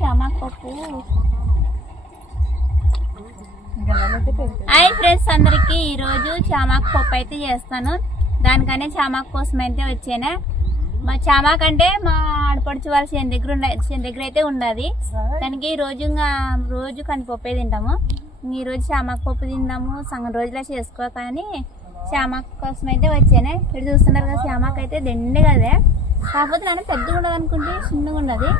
చామాకు hi friends అందరికీ. ఈరోజు చామాకు పప్పు అయితే చేస్తాను. దానికనే చామాకు కోసం అయితే వచ్చాను. మా చామాకు అంటే మా ఆడపడుచు వాళ్ళ చేని దగ్గర చేని చేను దగ్గర అయితే ఉండదు. దానికి ఈ రోజు ఇంకా రోజు కందిపప్పే తింటాము. ఈరోజు ఈ రోజు చామాకు పప్పు తిందాము. సగం రోజులా చేసుకో కానీ చామాకు కోసం అయితే వచ్చాను. ఇక్కడ చూస్తున్నారు కదా చామాకు అయితే దండే కదే. కాకపోతే నన్ను పెద్దగా ఉండదు అనుకుంటే చిన్నగా ఉండదు.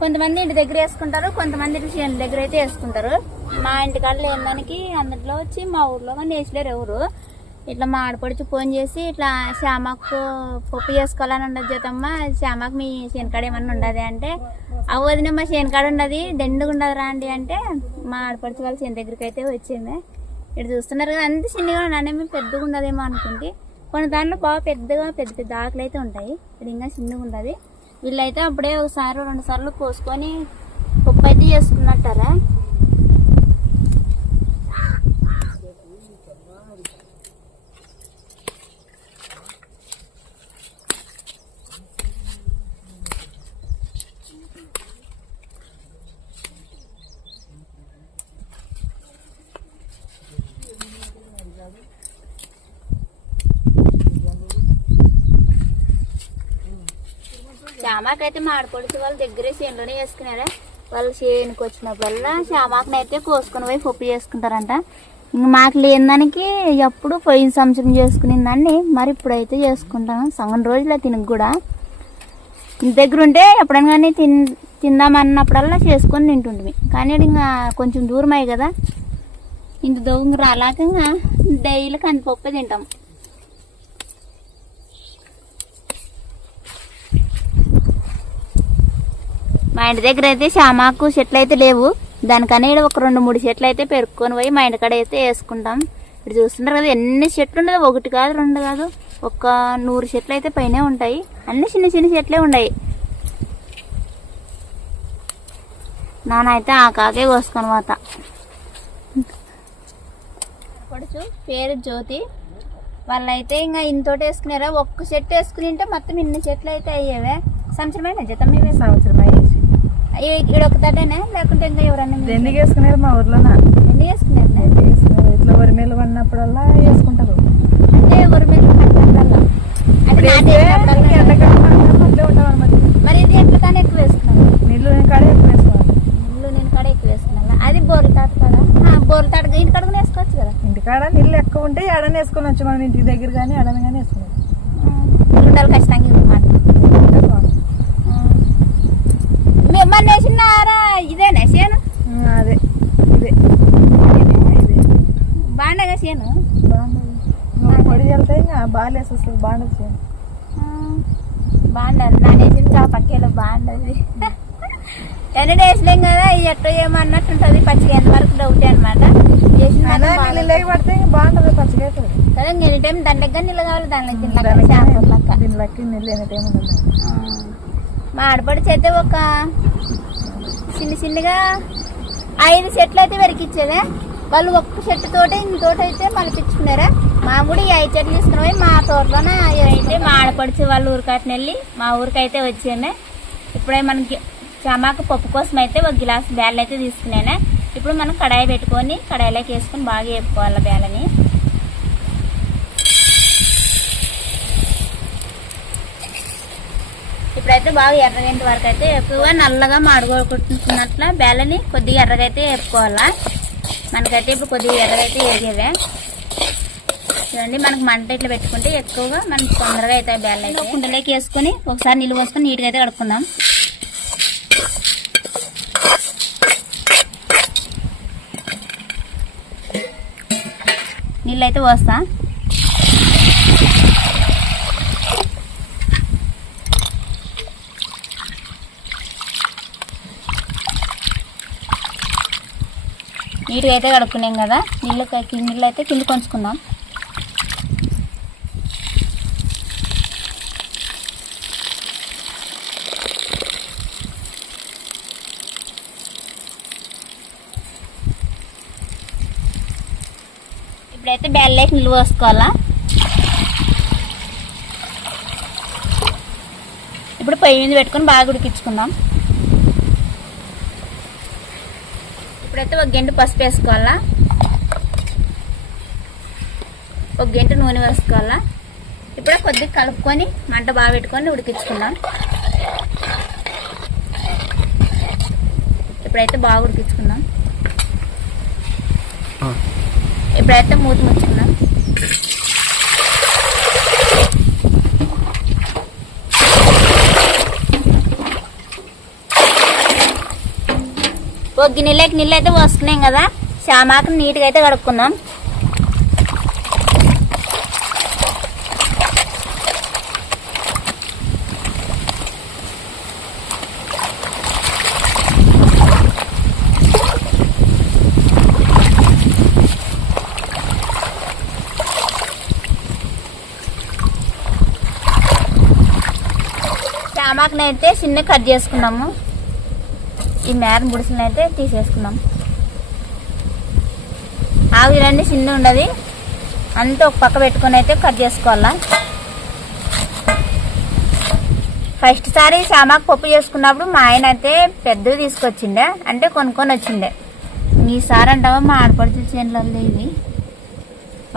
కొంతమంది ఇంటి దగ్గర వేసుకుంటారు కొంతమంది ఇంటి దగ్గర అయితే వేసుకుంటారు. మా ఇంటి కాడ లేని దానికి అందులో వచ్చి మా ఊర్లో కానీ వేసలేరు ఎవరు. ఇట్లా మా ఆడపడిచి ఫోన్ చేసి ఇట్లా శ్యామకు పప్పు చేసుకోవాలని ఉండదు చేతమ్మ శ్యామకు మీ చేనకాడ ఏమన్నా ఉండదు అంటే అవ్వదిన మా చేనకాడ ఉండదు దండుగా ఉండదు రా అండి అంటే మా ఆడపడిచి వాళ్ళ శని దగ్గరికి అయితే వచ్చింది. ఇక్కడ చూస్తున్నారు కదా అంత చిన్నగా ఉన్నానేమో పెద్దగా ఉండదేమో అనుకుంటే కొన్ని దాంట్లో బాగా పెద్దగా పెద్ద పెద్ద ఆకులు అయితే ఉంటాయి. ఇక్కడ ఇంకా చిన్నగా ఉండదు. వీళ్ళైతే అప్పుడే ఒకసారి రెండు సార్లు కోసుకొని పప్పు అయితే చేసుకున్నట్టారా? చామాకైతే మాడపొడిచి వాళ్ళ దగ్గరే చేనులోనే వేసుకున్నారా. వాళ్ళు చేనుకి వచ్చినప్పుడల్లా చామాకుని అయితే కోసుకొని పోయి పప్పు చేసుకుంటారంట. ఇంక మాకు లేని దానికి ఎప్పుడు పోయిన సంవత్సరం చేసుకునేదాన్ని మరి ఇప్పుడైతే చేసుకుంటాను సగం రోజుల తినకు కూడా. ఇంటి దగ్గర ఉంటే ఎప్పుడైనా కానీ తిన్ తిందామన్నప్పుడల్లా చేసుకొని తింటుంటిమి. కానీ ఇంకా కొంచెం దూరం అయ్యి కదా. ఇంత దూరం రాలాక డైలీ కందిపప్పే తింటాం. మా ఇంటి దగ్గర అయితే చామాకు చెట్లు అయితే లేవు. దానికని ఈడ ఒక రెండు మూడు చెట్లు అయితే పెరుక్కొని పోయి మా ఇంటికాడ అయితే వేసుకుంటాం. ఇప్పుడు చూస్తున్నారు కదా ఎన్ని చెట్లు ఉండదు. ఒకటి కాదు రెండు కాదు. ఒక నూరు చెట్లు అయితే పైనే ఉంటాయి. అన్ని చిన్న చిన్న చెట్లే ఉన్నాయి నాన్న అయితే ఆ కాకే కోసుకొని పోతా. కొడుచు పేరు జ్యోతి. వాళ్ళైతే ఇంకా ఇంతోటి వేసుకున్నారా? ఒక్క చెట్టు వేసుకుని ఉంటే మొత్తం ఇన్ని చెట్లు అయితే అయ్యేవే. సంవత్సరమైన జీతం మీవే సంవత్సరం ఇక్కడ ఒక లేకుంటే ఇంకా ఎవరన్నా ఎందుకు మా ఊర్లోన? ఎందుకు? ఇట్లా వరి మేలు పడినప్పుడల్లా వేసుకుంటారు. అంటే మరి. ఇది ఎట్లా కానీ ఎక్కువ నీళ్ళు కాడే ఎక్కువ వేసుకోవాలి. నేను కాడ ఎక్కువ వేసుకున్నా అది బోర్లు తాట కదా. ఆ, బోర్లు తాట ఇంటి కడుగునే వేసుకోవచ్చు కదా? ఇంటికాడ నీళ్ళు ఎక్కువ ఉంటే ఎడని వేసుకొని వచ్చి మనం ఇంటి దగ్గర కానీ ఎడని కానీ వేసుకున్నాం ఉండాలి ఖచ్చితంగా ఇది మాట మిమ్మల్ని వేసినారా ఇదేనా చేను అదే ఇదే ఇదే బాగుండగా చేను బాగుంది నువ్వు పొడి వెళ్తే ఇంకా బాగా వేసేస్తుంది బాగుండదు. బాగుండదు నా వేసిన చా పక్కేలో బాగుండదు. ఎన్ని వేసలేం కదా ఎట్లా ఏమన్నట్టు ఉంటుంది పచ్చిగా ఎంత వరకు డౌట్ అనమాట. పడితే బాగుంటుంది పచ్చిగా కదా ఎనీ టైం దండగా నీళ్ళు కావాలి దానిలో తినలేక దానికి చేపలు లెక్క. దీనిలోకి నీళ్ళు ఎన్ని టైం ఉండదు. మా ఆడపడిచి అయితే ఒక చిన్న చిన్నగా ఐదు చెట్లు అయితే వెరికిచ్చేదే వాళ్ళు ఒక్క చెట్టు తోటి ఇంకోటి అయితే మలిపించుకున్నారా మా కూడా ఈ ఐదు చెట్లు తీసుకుని మా తోటలోనే అయితే మా ఆడపడిచి వాళ్ళ ఊరికట్ని వెళ్ళి మా ఊరికి అయితే ఇప్పుడే మనకి చమాకు పప్పు కోసం అయితే ఒక గిలాస్ బ్యాల్ అయితే తీసుకున్నాను. ఇప్పుడు మనం కడాయి పెట్టుకొని కడాయిలోకి వేసుకొని బాగా వేపుకోవాలి బ్యాలని. ఇప్పుడైతే బాగా ఎర్రగంటి వరకు అయితే ఎక్కువగా నల్లగా మాడుకోకుంటున్నట్ల బేళ్ళని కొద్దిగా ఎర్రగా అయితే వేపుకోవాలా. మనకైతే ఇప్పుడు కొద్దిగా ఎర్రగా అయితే వేగేవే. చూడండి మనకు మంట ఇట్లా పెట్టుకుంటే ఎక్కువగా మనం తొందరగా అయితే బేళ్ళు అయితే కుండలోకి వేసుకొని ఒకసారి నీళ్ళు పోసుకొని నీట్గా అయితే కడుక్కుందాం. నీళ్ళు అయితే పోస్తా. నీట్గా అయితే కడుక్కున్నాం కదా. నీళ్ళు కింద నీళ్ళు అయితే కింద కొంచుకుందాం. ఇప్పుడైతే బెల్లేకి నిల్వ వేసుకోవాలా? ఇప్పుడు పొయ్యి మీద పెట్టుకొని బాగా ఉడికించుకుందాం. ఇప్పుడైతే ఒక గంట పసుపు వేసుకోవాలా? ఒక గంట నూనె వేసుకోవాలా? ఇప్పుడే కొద్దిగా కలుపుకొని మంట బాగా పెట్టుకొని ఉడికించుకుందాం. ఇప్పుడైతే బాగా ఉడికించుకుందాం. ఇప్పుడైతే మూత ముచ్చుకుందాం ఒక గిన్నెలకి నీళ్ళు అయితే పోసుకున్నాం కదా. చామాకు నీట్గా అయితే కడుక్కుందాం చామాకుని అయితే చిన్న కట్ చేసుకున్నాము. ఈ మేర బుడిసెలను అయితే తీసేసుకున్నాం ఆవిరన్నీ చిన్న ఉండదు. అంతా ఒక పక్క పెట్టుకొని అయితే కట్ చేసుకోవాలా? ఫస్ట్ సారి సామాకు పప్పు చేసుకున్నప్పుడు మా ఆయన అయితే పెద్దది తీసుకొచ్చిండే. అంటే కొనుక్కొని వచ్చిండే. ఈసారి అంటావా మా ఆడపడుచు చేనులలో ఇవి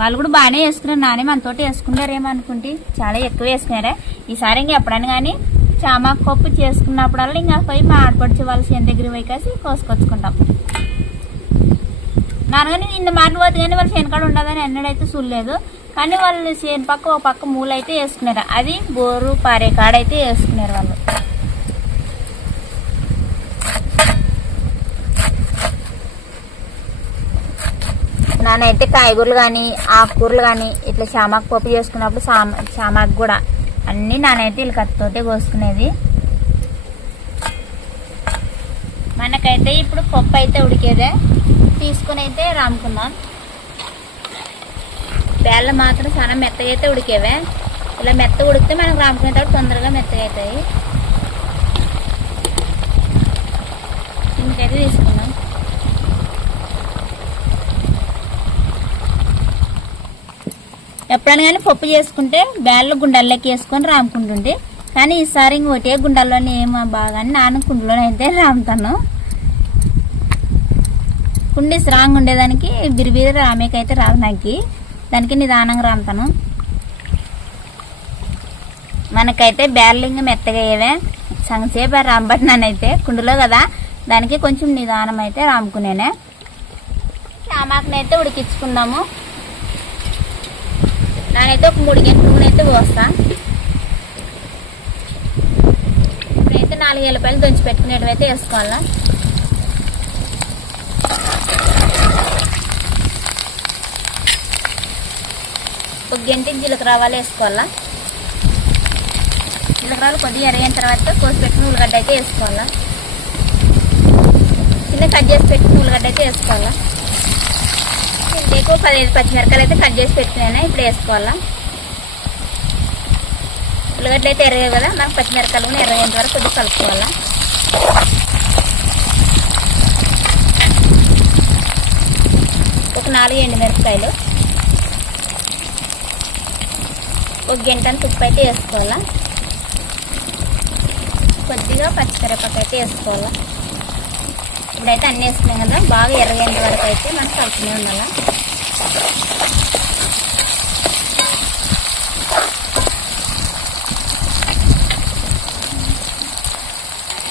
వాళ్ళు కూడా బాగానే వేసుకున్నారు. నానే మనతోటి వేసుకున్నారేమో అనుకుంటే. చాలా ఎక్కువ వేసుకున్నారే. ఈసారి ఇంకా ఎప్పుడైనా కానీ చామాకు పప్పు చేసుకున్నప్పుడల్లా ఇంకా పోయి మా ఆడపడిచే వాళ్ళ చేను దగ్గర పోయి కాసి కోసుకొచ్చుకుంటాం. నాన్నగాని నిన్న మాట పోతే కానీ వాళ్ళ చేనుకాడ ఉండదని ఎన్నడైతే చూడలేదు. కానీ వాళ్ళు చేను పక్క ఒక పక్క మూల అయితే వేసుకున్నారు. అది బోరు పారే కాడ అయితే వేసుకున్నారు వాళ్ళు. నానైతే కాయగూరలు కానీ ఆకుకూరలు కానీ ఇట్లా చామాకు పప్పు చేసుకున్నప్పుడు సామ చామాకు కూడా అన్నీ నానైతే వీళ్ళు కత్తితోటే కోసుకునేది మనకైతే ఇప్పుడు పప్పు అయితే ఉడికేదే. తీసుకుని అయితే రాముకుందాం. బేళ్ళ మాత్రం చాలా మెత్తగా అయితే ఉడికేవే. ఇలా మెత్త ఉడికితే మనకు రాముకునేటప్పుడు తొందరగా మెత్తగా అవుతాయి. ఇంకైతే తీసుకున్నాం ఎప్పుడైనా కానీ పప్పు చేసుకుంటే బ్యాళ్ళు గుండెల్లోకి వేసుకొని రాముకుంటుంటే కానీ ఈసారి ఇంక ఒకటే గుండెల్లోనే ఏమో బాగా అని నాన్న కుండలోనే అయితే రాముతాను. కుండి స్ట్రాంగ్ ఉండేదానికి బిరిబిరి రామేకైతే రాదు నాకు. దానికి నిదానంగా రాముతాను. మనకైతే బ్యార్లింగ్ మెత్తగా అయ్యేవే. సంగసేపు రాంబట్టినానైతే కుండలో కదా దానికి కొంచెం నిదానం అయితే రాముకునేనే. రామాకునైతే ఉడికించుకుందాము. నేనైతే ఒక మూడు గంటల నూనె అయితే పోస్తా. ఇప్పుడైతే నాలుగు ఎల్లిపాయలు దంచి పెట్టుకునేటివి అయితే వేసుకోవాలా. ఒక గంట జీలకర్రవాలు వేసుకోవాలా. జీలకర్రలు కొద్దిగా ఎరగిన తర్వాత కోసి పెట్టిన ఉల్లిగడ్డ అయితే వేసుకోవాలా. చిన్న కట్ చేసి పెట్టిన ఉల్లిగడ్డ అయితే వేసుకోవాలా. మీకు పదిహేను పచ్చిమిరకాయలు అయితే కట్ చేసి పెట్టుకున్నాను ఇప్పుడు వేసుకోవాలా? ఉల్లిగడ్డలు అయితే ఎరగాయి కదా మనం పచ్చిమిరకాయలు కూడా ఎరగేంత వరకు కొద్దిగా కలుపుకోవాలా? ఒక నాలుగు ఎండుమిరపకాయలు. ఒక గంటను ఉప్పు అయితే వేసుకోవాలా? కొద్దిగా పచ్చిమిరపకాయ అయితే వేసుకోవాలా? ఇప్పుడైతే అన్నీ వేసుకున్నాం కదా బాగా ఎర్రగేంత వరకు అయితే మనం కలుపుతూనే ఉండాలి?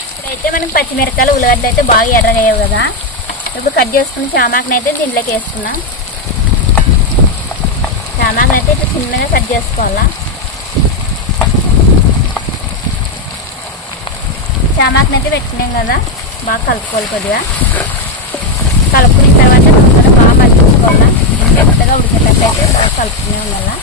ఇప్పుడైతే మనం పచ్చిమిరకాయలు ఉల్లిగడ్డ అయితే బాగా ఎర్రగయ్యావు కదా. ఇప్పుడు కట్ చేసుకున్న చామాకుని అయితే దీంట్లోకి వేసుకున్నాం. చామాకుని అయితే ఇట్లా చిన్నగా కట్ చేసుకోవాలా? చామాకుని అయితే పెట్టుకున్నాం కదా. బాగా కలుపుకోవాలి కొద్దిగా. కలుపుకున్న తర్వాత ముందర బాగా మలిపించుకోవాలి మెత్తగా ఉడికేటట్టు అయితే బాగా కలుపుకునే ఉండాలి.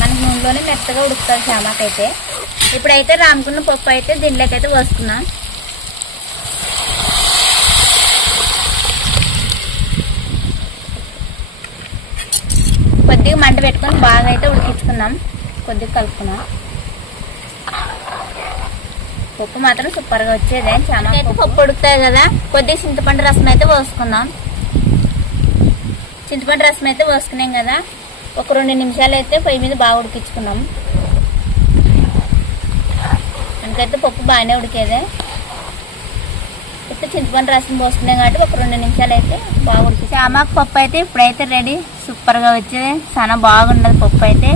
మనకి నూనెలోనే మెత్తగా ఉడుకుతాం చామాకైతే. ఇప్పుడైతే రాముకున్న పప్పు అయితే దీనిలోకి అయితే కొద్దిగా మంట పెట్టుకొని బాగా అయితే ఉడికించుకున్నాం కొద్దిగా కలుపుకున్నాం పప్పు మాత్రం సూపర్గా వచ్చేదే చాలా అయితే పప్పు ఉడుకుతాయి కదా. కొద్దిగా చింతపండు రసం అయితే పోసుకుందాం. చింతపండు రసం అయితే పోసుకున్నాం కదా. ఒక రెండు నిమిషాలు అయితే పొయ్యి మీద బాగా ఉడికించుకున్నాం. అందుకైతే పప్పు బాగానే ఉడికేదే. ఫస్ట్ చింతపండు రసం పోసుకున్నాం కాబట్టి ఒక రెండు నిమిషాలు అయితే బాగుంటుంది. చామాకు పప్పు అయితే ఇప్పుడైతే రెడీ సూపర్గా వచ్చేది. చాలా బాగున్నది పప్పు అయితే.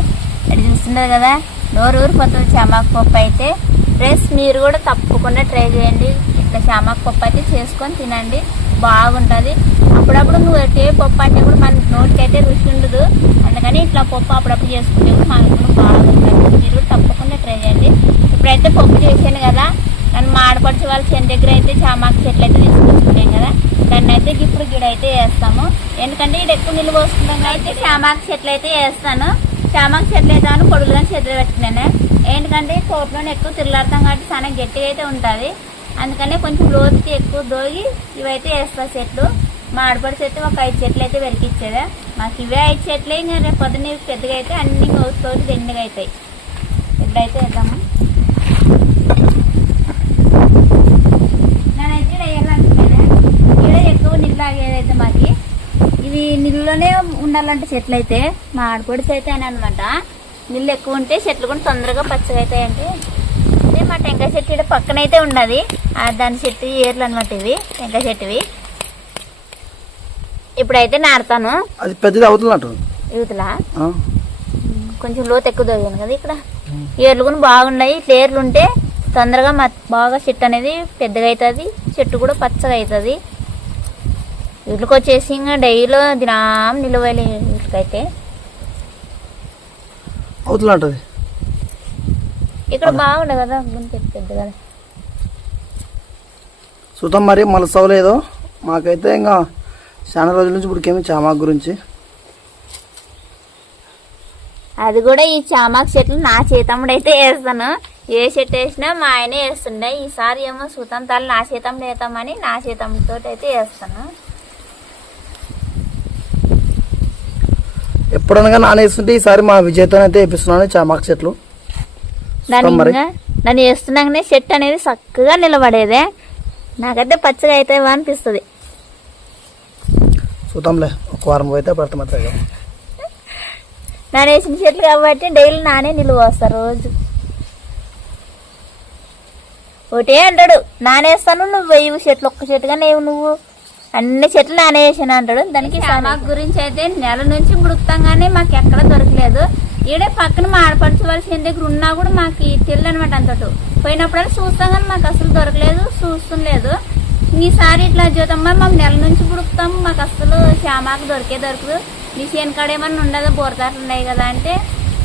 అది చూస్తున్నది కదా నోరు ఊరిపోతుంది చామాకు పప్పు అయితే. ఫ్రెండ్స్ మీరు కూడా తప్పకుండా ట్రై చేయండి. ఇట్లా చామాకు పప్పు అయితే చేసుకొని తినండి. బాగుంటుంది. అప్పుడప్పుడు నువ్వు ఏ పప్పు అంటే కూడా మన నోటికి అయితే రుచి ఉండదు. అందుకని ఇట్లా పప్పు అప్పుడప్పుడు చేసుకుంటే కూడా మనకు బాగుంటుంది. మీరు కూడా తప్పకుండా ట్రై చేయండి. ఇప్పుడైతే పప్పు చేశాను కదా కానీ మా వాళ్ళ చెంది దగ్గర అయితే చామాకు చెట్లు అయితే తీసుకొచ్చుకున్నాం కదా. దాన్ని అయితే ఇప్పుడు గిడ అయితే వేస్తాము. ఎందుకంటే ఇది ఎక్కువ నిల్వ వస్తున్నాం అయితే చామాకు చెట్లు అయితే వేస్తాను. చామాకు చెట్లు అయితే అని పొడుగుగా చేతులు పెట్టుకున్నాను. ఎందుకంటే తోటలోనే ఎక్కువ తిరలాడతాం కాబట్టి చాలా గట్టిగా అయితే ఉంటుంది. అందుకనే కొంచెం లోతుకి ఎక్కువ దోగి ఇవైతే వేస్తా చెట్లు. మా ఆడపడిచి ఒక ఐదు చెట్లు అయితే వెలికిచ్చేదా మాకు ఇవే ఐదు చెట్లే ఇంకా రేపు పొద్దున్న ఇవి పెద్దగా అయితే అన్ని తోటి దండిగా అవుతాయి ఇప్పుడైతే వేద్దాము నేనైతే ఈడ వేయాలనుకున్నాను ఈడ ఆగేదైతే మాకి ఇవి నీళ్ళలోనే ఉండాలంటే చెట్లు అయితే మా ఆడపడిచి అయితే అని అనమాట నీళ్ళు ఎక్కువ ఉంటే చెట్లు కూడా తొందరగా పచ్చగా అవుతాయంటే ఇదే మా టెంకాయ చెట్టు ఈడ పక్కన అయితే ఉన్నది. ఆ దాని చెట్టు ఏర్లు అనమాట ఇవి టెంకాయ చెట్టువి. ఇప్పుడైతే నాడతాను అది పెద్దది అవుతున్నట్టు యూత్లా కొంచెం లోతు ఎక్కువ దొరికాను కదా ఇక్కడ. ఏర్లు కూడా బాగున్నాయి. ఇట్లా ఏర్లు ఉంటే తొందరగా మ బాగా చెట్టు అనేది పెద్దగా అవుతుంది చెట్టు కూడా పచ్చగా అవుతుంది వీటికి వచ్చేసి ఇంకా డైలో దినాం నిలవాలి వీటికైతే అది ఇక్కడ బాగుండే కదా గుంత పెద్దగా చూద్దాం మరి మళ్ళీ చదవలేదు మాకైతే ఇంకా చాలా రోజుల నుంచి ఇప్పటికేమి చామాకు గురించి. అది కూడా ఈ చామాకు చెట్లు నా చేతమ్ముడు అయితే వేస్తాను. ఏ చెట్టు వేసినా మా ఆయనే వేస్తుండే. ఈసారి ఏమో సూతంతాలు నా చేతమ్ముడు వేస్తామని నా చేతమ్ముడితో అయితే వేస్తాను. ఎప్పుడనగా నానేస్తుంటే ఈసారి మా విజయతో అయితే వేపిస్తున్నాను చామాకు చెట్లు. దాన్ని వేస్తున్నాకనే చెట్టు అనేది చక్కగా నిలబడేదే. నాకైతే పచ్చగా అవుతావా అనిపిస్తుంది. చూద్దాంలే ఒక వారం పోతే పడతాం అయితే నాన్న వేసిన చెట్లు కాబట్టి డైలీ నానే నిలువ వస్తా రోజు. ఒకటే అంటాడు నానేస్తాను నువ్వు వెయ్యి చెట్లు ఒక్క చెట్టుగా నేవు నువ్వు. అన్ని చెట్లు నానేసాను అంటాడు. దానికి సమాక్ గురించి అయితే నెల నుంచి ముడుకుతాం కానీ మాకు ఎక్కడ దొరకలేదు. ఈడే పక్కన మా చేను దగ్గర ఉన్నా కూడా మాకు తెలియదు అనమాట అంతటు. పోయినప్పుడల్లా చూస్తాం కానీ మాకు అసలు దొరకలేదు చూస్తుండలేదు. ఈసారి ఇట్లా జీతమ్మ మేము నెల నుంచి పుడుకుతాం మాకు అసలు శ్యామాకు దొరికే దొరకదు. నీ చేనుకాడ ఏమన్నా ఉండదు? బోరదాట్లు ఉన్నాయి కదా అంటే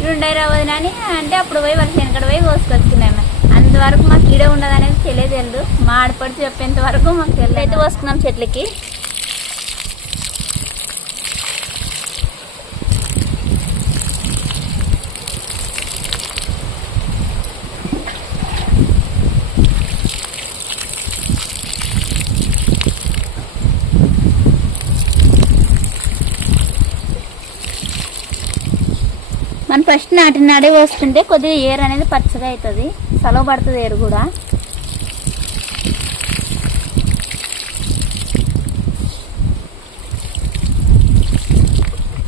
ఇవి ఉండయి రావద్దు అని అంటే అప్పుడు పోయి వాళ్ళ చేనుకాడ పోయి కోసుకొచ్చుకున్నాము అంతవరకు మాకు ఈడ ఉండదు అనేది తెలియదు మా ఆడపడి చెప్పేంత వరకు మాకు తెలియదు. అయితే పోసుకున్నాం చెట్లకి. మనం ఫస్ట్ నాటినాడే వేసుకుంటే కొద్దిగా ఏర్ అనేది పచ్చగా అవుతుంది. సలవ పడుతుంది ఏరు కూడా.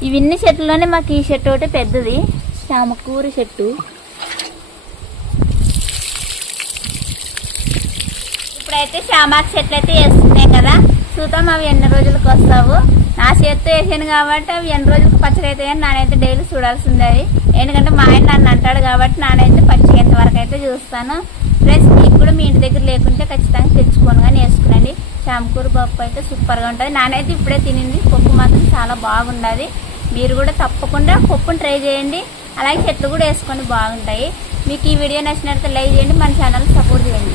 ఇవన్నీ చెట్లలోనే మాకు ఈ చెట్టు ఒకటి పెద్దది చామకూర చెట్టు. ఇప్పుడైతే చామాకు చెట్లు అయితే వేస్తున్నాయి కదా. చూద్దాం అవి ఎన్ని రోజులకు వస్తావు. నా చేత్తో వేసాను కాబట్టి అవి ఎన్ని రోజులకు పచ్చగా అవుతాయని నానైతే డైలీ చూడాల్సిందే అది. ఎందుకంటే మా ఆయన నన్ను అంటాడు కాబట్టి నానైతే పచ్చిగేంత వరకు అయితే చూస్తాను. ఫ్రెండ్స్ మీకు కూడా మీ ఇంటి దగ్గర లేకుంటే ఖచ్చితంగా తెచ్చుకొని కానీ వేసుకునండి చామకూర పప్పు అయితే సూపర్గా ఉంటుంది. నానైతే ఇప్పుడే తినింది. పప్పు మాత్రం చాలా బాగుండదు. మీరు కూడా తప్పకుండా పప్పును ట్రై చేయండి. అలాగే చెట్లు కూడా వేసుకొని బాగుంటాయి. మీకు ఈ వీడియో నచ్చినట్లయితే లైక్ చేయండి మన ఛానల్ సపోర్ట్ చేయండి.